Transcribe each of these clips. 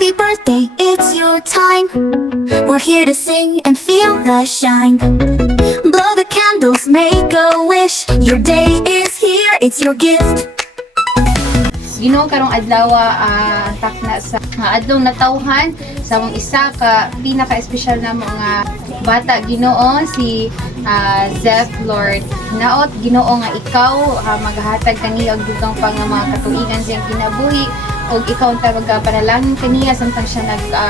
Happy birthday, it's your time. We're here to sing and feel the shine. Blow the candles, make a wish. Your day is here, it's your gift. Ginoo karong adlaw takna sa adlaw natawhan sa mong isa ka pinaka-espesyal na mga bata Ginoo si Zeph Lord. Naot Ginoo nga ikaw maghatag kaniya og dugang pa nga mga katuigan sa iyang kinabuhi og ikaw ang panalangin kaniya samtang siya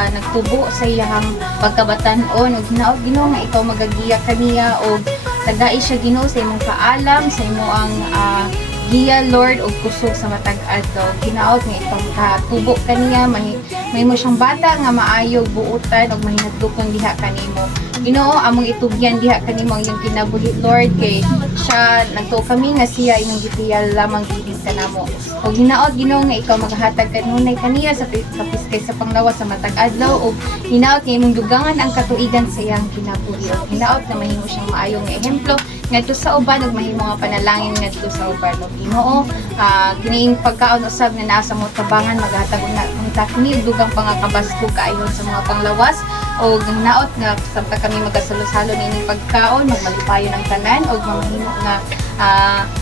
nagtubo sa iyang pagkabatan-on og naot Ginoo nga ikaw magagiya kaniya og tagai siya Ginoo sa imong kaalam sa imong giya Lord og kusog sa matag adlaw. Ginaot nga ikaw katubo kaniya may mo siyang bata nga maayo buutan og mahinadlokon diha kanimo. Ginoo among itugyan diha kanimo ang iyong kinabuhi Lord kay siya nagtuo kami nga siya imong gitiyal lamang gid kanamo. Og ginaot Ginoo nga ikaw maghatag kanunay kaniya sa piskay sa panglawas sa matag adlaw og ginaot nga imong dugangan ang katuigan sa iyang kinabuhi. Og ginaot na mahimo siyang maayong ehemplo ngadto sa uban ug mahimo nga panalangin ngadto sa uban. Ginoo, kiniing pagkaon usab nga naa sa mo tabangan maghatag na unta kini dugang pangakabaskog kaayon sa mga panglawas o naot nga samtang kami magasalo-salo nining pagkaon magmalipayon ang tanan og mamahimo nga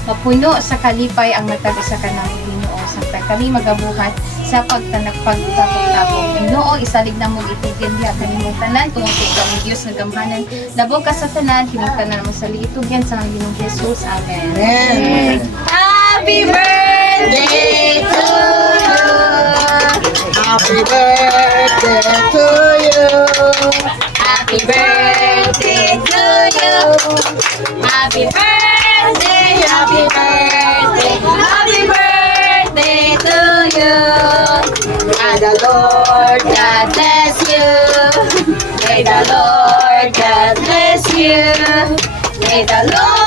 mapuno sa kalipay ang matag usa ka nang Ginoo samtang kami magabuhat sa pagtanag-pagtapok-tapok. Ginoo, isalig na mo itigyan diha kanimong tanan tungod kay ikaw ang Dios nga gamhanan labog ka sa tanan kining tanan mo sa liitugyan sa Ginoong Jesus. Amen. Amen. Happy birthday to you. Happy birthday to you. Happy birthday to you. Happy birthday, happy birthday, happy birthday to you. May the Lord God bless you. May the Lord God bless you. May the Lord